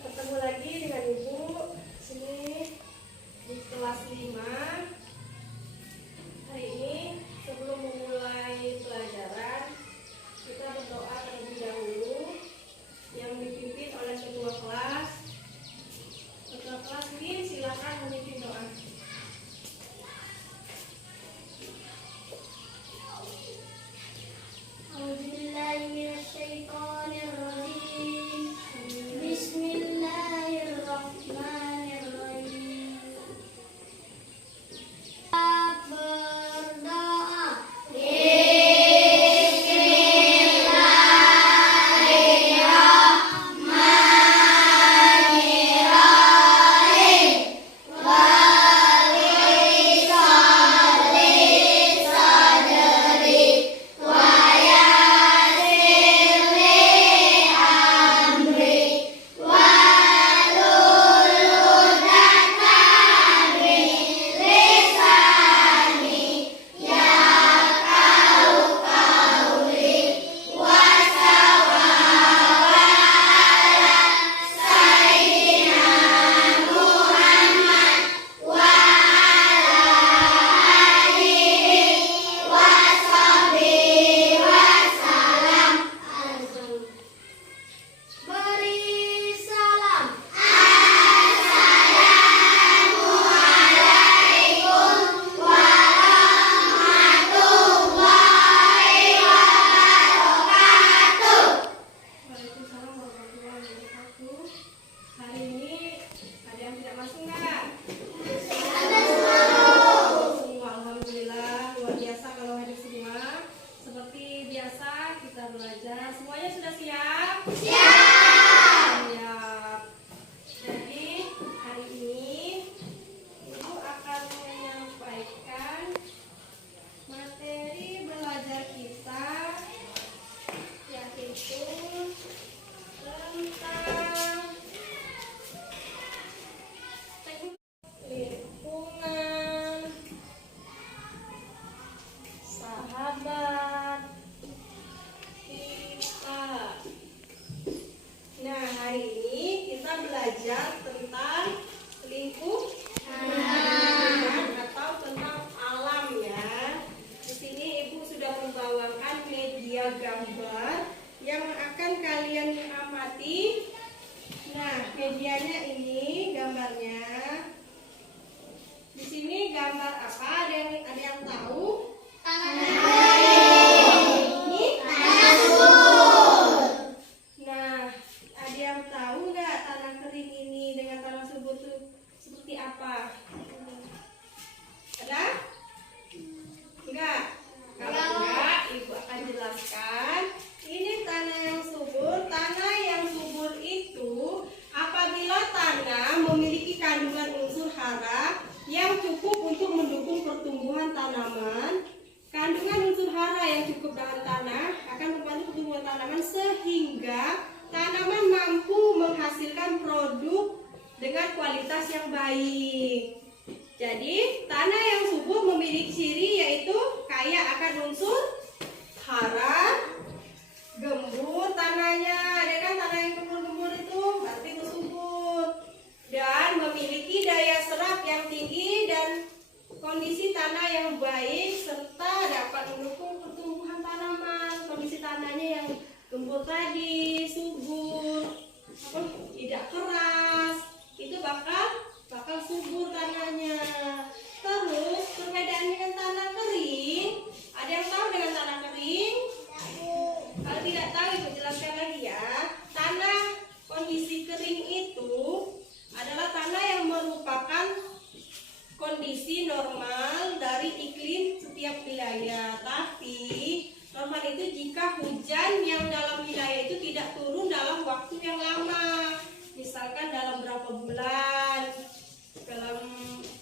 Ketemu lagi dengan Ibu sini di kelas 5. Hari ini sebelum memulai pelajaran kita berdoa terlebih dahulu yang dipimpin oleh ketua kelas. Ketua kelas ini silakan memimpin doa. Belajar semuanya sudah siap? Siap. Jadi hari ini Ibu akan menyampaikan materi belajar kita, yaitu tentang teknik lingkungan, sahabat. Nah, hari ini kita belajar tentang lingkungan atau tentang alam ya. Di sini Ibu sudah membawakan media gambar yang akan kalian amati. Nah, medianya ini gambarnya. Di sini gambar apa? Ada yang tahu? Apa? Ada? Enggak? Kalau enggak, Ibu akan jelaskan. Ini tanah yang subur. Tanah yang subur itu apabila tanah memiliki kandungan unsur hara yang cukup untuk mendukung pertumbuhan tanaman. Kandungan unsur hara yang cukup dalam tanah akan membantu pertumbuhan tanaman sehingga tanaman mampu menghasilkan produk dengan kualitas yang baik. Jadi tanah yang subur memiliki ciri yaitu kaya akan unsur hara, gembur tanahnya. Ada kan tanah yang gembur-gembur itu berarti itu subur, dan memiliki daya serap yang tinggi dan kondisi tanah yang baik serta dapat mendukung pertumbuhan tanaman. Kondisi tanahnya yang gembur tadi, subur, tidak keras, itu bakal subur tanahnya. Terus perbedaan dengan tanah kering, ada yang tahu dengan tanah kering? Kalau tidak tahu, Ibu jelaskan lagi ya. Tanah kondisi kering itu adalah tanah yang merupakan kondisi normal dari iklim setiap wilayah. Tapi normal itu jika hujan yang dalam wilayah itu tidak turun dalam waktu yang lama. Misalkan dalam berapa bulan, dalam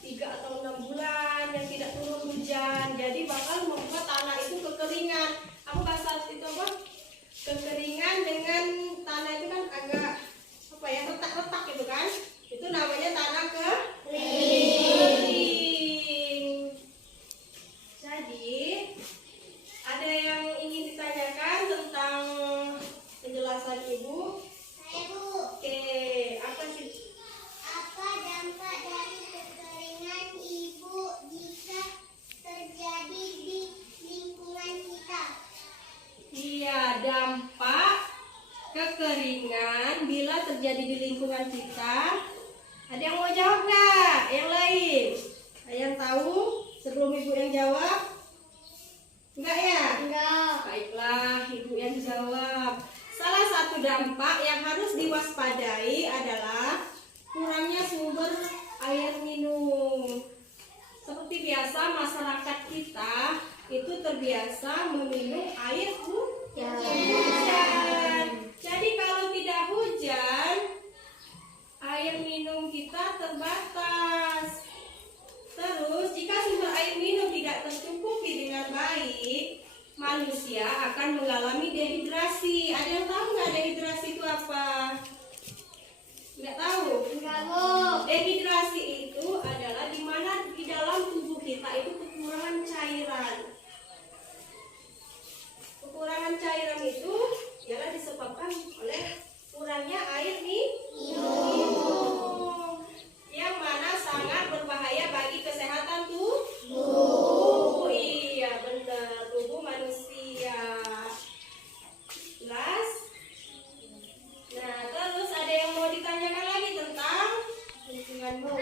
3 atau 6 bulan yang tidak turun hujan, jadi bakal membuat tanah itu kekeringan. Apa bahasa itu apa? Kekeringan dengan tanah dampak kekeringan bila terjadi di lingkungan kita? Ada yang mau jawab nggak? Yang lain? Ada yang tahu sebelum ibu yang jawab? Enggak ya? Enggak. Baiklah, ibu yang jawab. Salah satu dampak yang harus diwaspadai adalah kurangnya sumber air minum. Seperti biasa masyarakat kita itu terbiasa meminum air hujan. Jadi kalau tidak hujan, air minum kita terbatas. Terus jika sumber air minum tidak tercukupi dengan baik, manusia akan mengalami dehidrasi. Ada yang tahu nggak dehidrasi itu apa? Nggak tahu? Enggak, Bu. Dehidrasi itu adalah di mana di dalam tubuh kita itu kekurangan cairan. Kekurangan cairan itu ialah disebabkan oleh kurangnya air minum, yang mana sangat berbahaya bagi kesehatan tubuh. Iya benar, tubuh manusia. Jelas? Nah, terus ada yang mau ditanyakan lagi tentang lingkunganmu?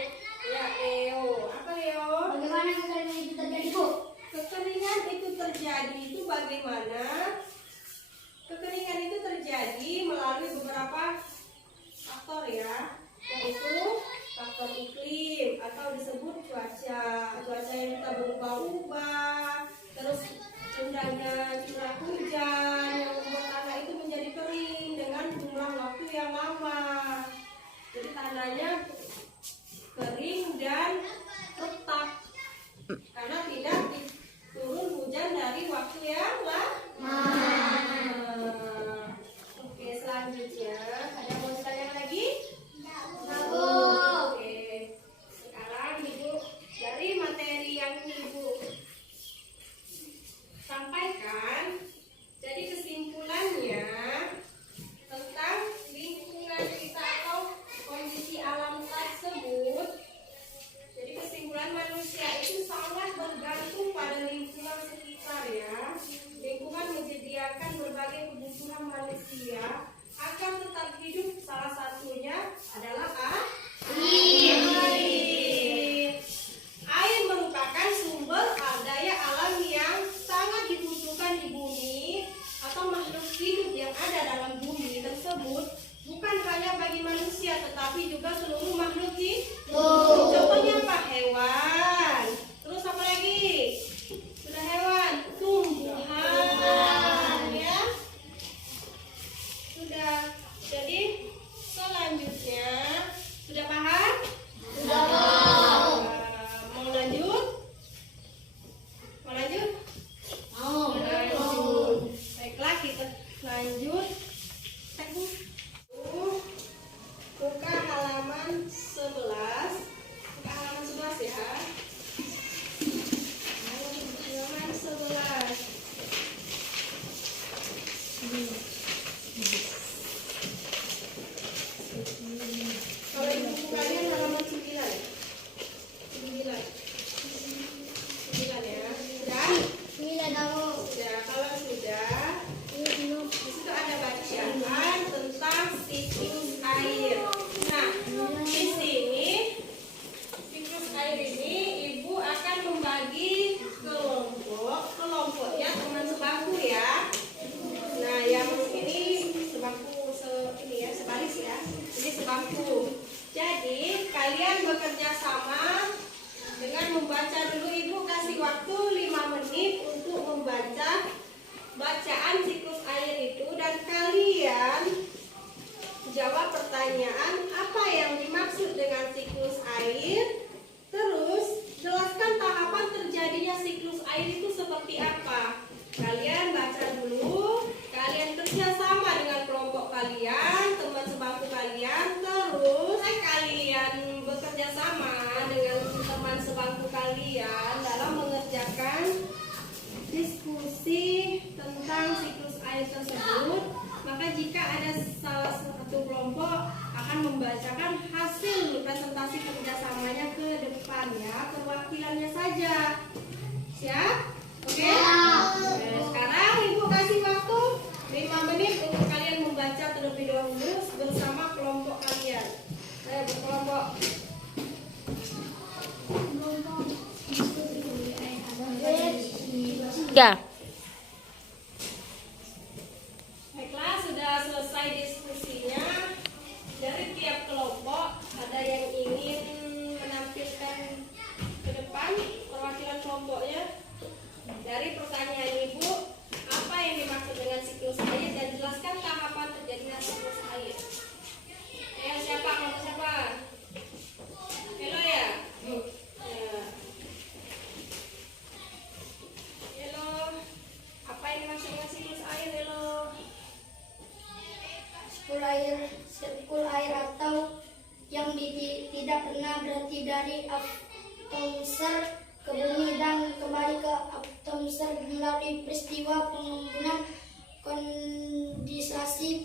Ya, Leo. Apa Leo? Bagaimana kekeringan itu terjadi, Bu? Kekeringan itu terjadi itu bagaimana? Kekeringan itu terjadi melalui beberapa faktor ya, yaitu faktor iklim atau disebut cuaca. Cuaca yang kita berubah-ubah, terus rendahnya curah hujan yang membuat tanah itu menjadi kering dengan jumlah waktu yang lama. Jadi tanahnya kering dan retak karena tidak turun hujan dari waktu yang lama. Oke, selanjutnya ada mau ditanya lagi? Enggak, Bu. Oke, sekarang Ibu dari materi yang Ibu sampaikan, jadi kesimpulannya tentang lingkungan kita atau kondisi alam tersebut. Jadi kesimpulan manusia itu sangat bergantung pada lingkungan sekitar ya. Lingkungan menyediakan berbagai kebutuhan manusia agar tetap hidup. Salah satunya adalah air. Air merupakan sumber daya alam yang sangat dibutuhkan di bumi atau makhluk hidup yang ada dalam bumi tersebut, bukan hanya bagi manusia tetapi juga seluruh makhluk hidup. Contohnya apa? Hewan. Terus apa lagi? Sudah hewan, tumbuhan ya. Sudah. Jadi selanjutnya sudah paham? Sudah, Bu. Mau lanjut? Mau lanjut? Mau. Lanjut. Baiklah, kita lanjut. Buka halaman 11. Buka halaman 11 ya. Halaman 11. Kalau di buku kalian halaman 9. 9. 9 ya. Sudah? Sudah, Bu. Sudah. Kalau sudah, di situ ada bacaan tentang siklus air. Nah, di sini siklus air ini Ibu akan membagi kelompoknya teman sebangku ya. Nah, yang ini sebangku ini ya, sebaris ya. Ini sebangku. Jadi kalian bekerja sama dengan membaca dulu. Ibu kasih waktu 5 menit untuk membaca bacaan siklus air itu, dan kalian jawab pertanyaan apa yang dimaksud dengan siklus air. Terus jelaskan tahapan terjadinya siklus air itu seperti apa. Kalian baca dulu, kalian kerja sama dengan kelompok kalian, teman sebangku kalian, terus kalian bekerja sama dengan teman sebangku kalian dalam mengerjakan diskusi tentang siklus air tersebut. Maka jika ada salah satu kelompok akan membacakan hasil presentasi kerjasamanya ke depan ya, perwakilannya saja. Siap? Oke? Nah, sekarang Ibu kasih waktu 5 menit untuk kalian membaca terlebih dahulu bersama kelompok kalian. Ayo berkelompok. Ya. Baiklah, sudah selesai diskusinya. Dari tiap kelompok ada yang ingin menampilkan ke depan perwakilan kelompoknya. Dari pertanyaan Ibu, apa yang dimaksud dengan siklus air dan jelaskan tahapan terjadinya siklus air. Ayo siapa? Kelompok siapa? Hello ya? Ya. Hello. Apa yang dimaksud dengan siklus air? Hello. Sirkul air atau yang tidak pernah berhenti dari atmosfer ke bumi dan kembali ke atmosfer melalui peristiwa pengembunan, kondensasi,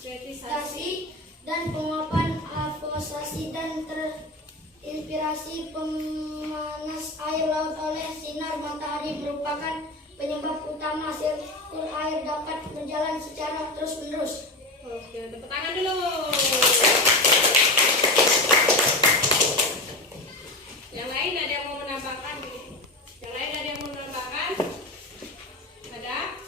presitasi, dan penguapan evaporasi dan terinspirasi pemanas air laut oleh sinar matahari merupakan penyebab utama sirkul air dapat berjalan secara terus-menerus. Oke, tepuk tangan dulu. Yang lain ada yang mau menambahkan? Yang lain ada yang mau menambahkan? Ada?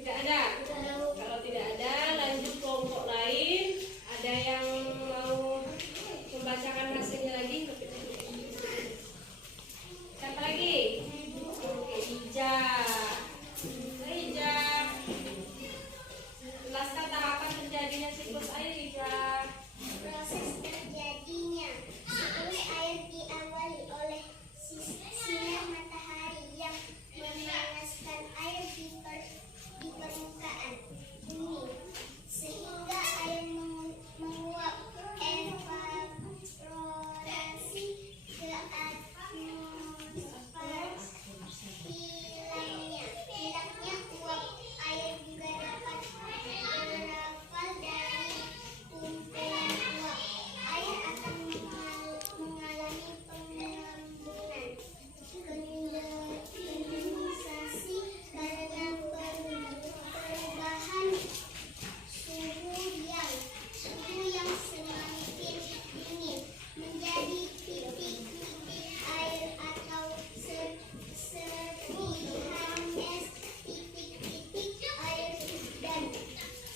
Tidak ada? Kalau tidak ada, lanjut kelompok lain. Ada yang mau membacakan hasilnya lagi? Siapa lagi? Oke, Ija. Ija. Jelaskan tahapan terjadinya siklus air, Ija. Proses terjadinya siklus air diawali oleh sinar matahari yang memanaskan air di permukaan bumi sehingga air menguap evaporasi ke atmosfer. Hilangnya uap air juga dapat berasal dari tumpuan uap. Air akan mengalami pengembunan, kondensasi karena perubahan suhu yang semakin dingin menjadi titik-titik air atau serpihan es. Titik-titik air dan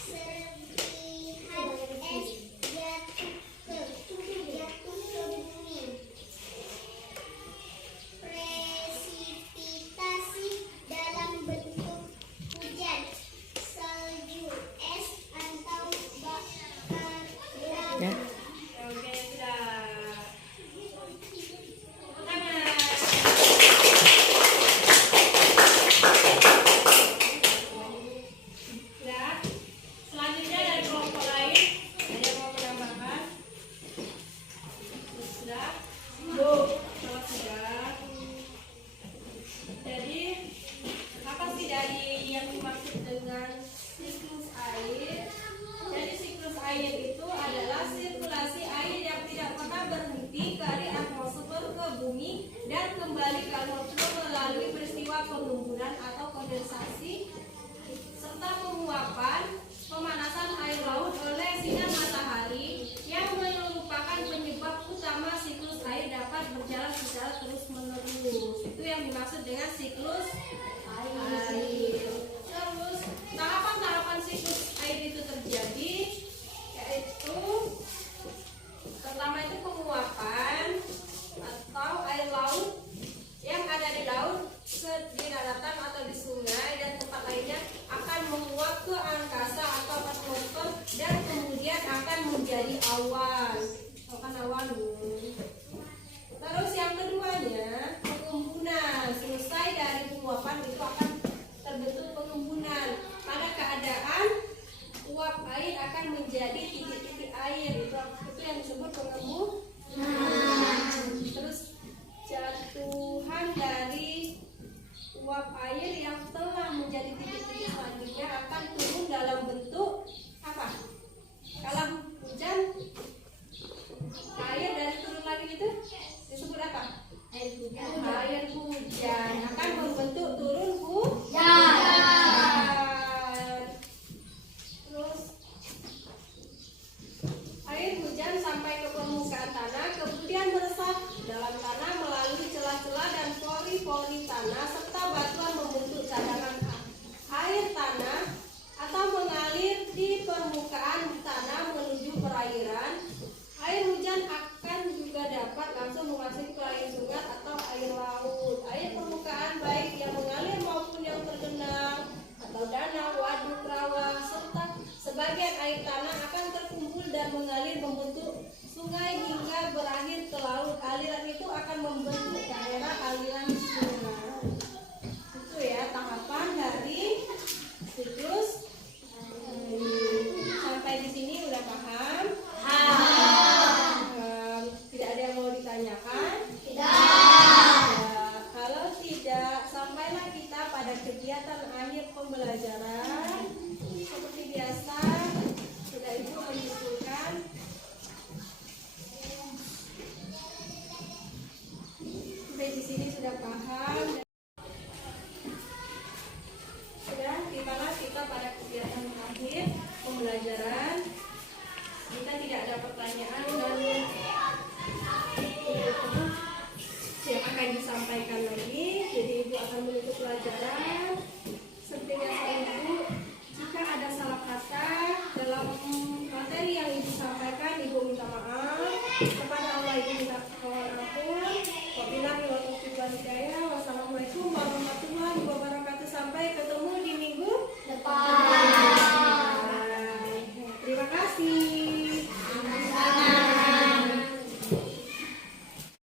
serpihan es jatuh ke bumi. Presipitasi dalam bentuk hujan, salju, es, atau bakar berabu. Oke, sudah. Tepuk tangan. Sudah. Selanjutnya dari kelompok lain, ada yang mau menambahkan? Sudah. Bu, kalau sudah. Jadi, apa sih dari yang dimaksud dengan siklus air? Jadi siklus air itu adalah sirkulasi air yang tidak pernah berhenti dari atmosfer ke bumi dan kembali ke atmosfer melalui peristiwa pengembunan atau kondensasi serta penguapan pemanasan air laut oleh sinar matahari yang merupakan penyebab utama siklus air dapat berjalan secara terus-menerus. Itu yang dimaksud dengan siklus air. Terus tahapan-tahapan siklus air itu terjadi yaitu pertama itu penguapan atau air laut yang ada di laut, di daratan atau di sungai dan tempat lainnya akan menguap ke angkasa atau atmosfer dan kemudian akan menjadi awan. Awan. Terus yang keduanya pengembunan. Selesai dari penguapan itu akan terbentuk pengembunan. Pada keadaan uap air akan menjadi titik-titik air. Itu yang disebut pengembunan. Terus jatuhan dari uap air yang telah menjadi titik-titik selanjutnya akan turun dalam bentuk apa? Kalau hujan, air dari turun lagi itu disebut apa? Air hujan. Air hujan akan membentuk turun hujan. kepada Allah itu kita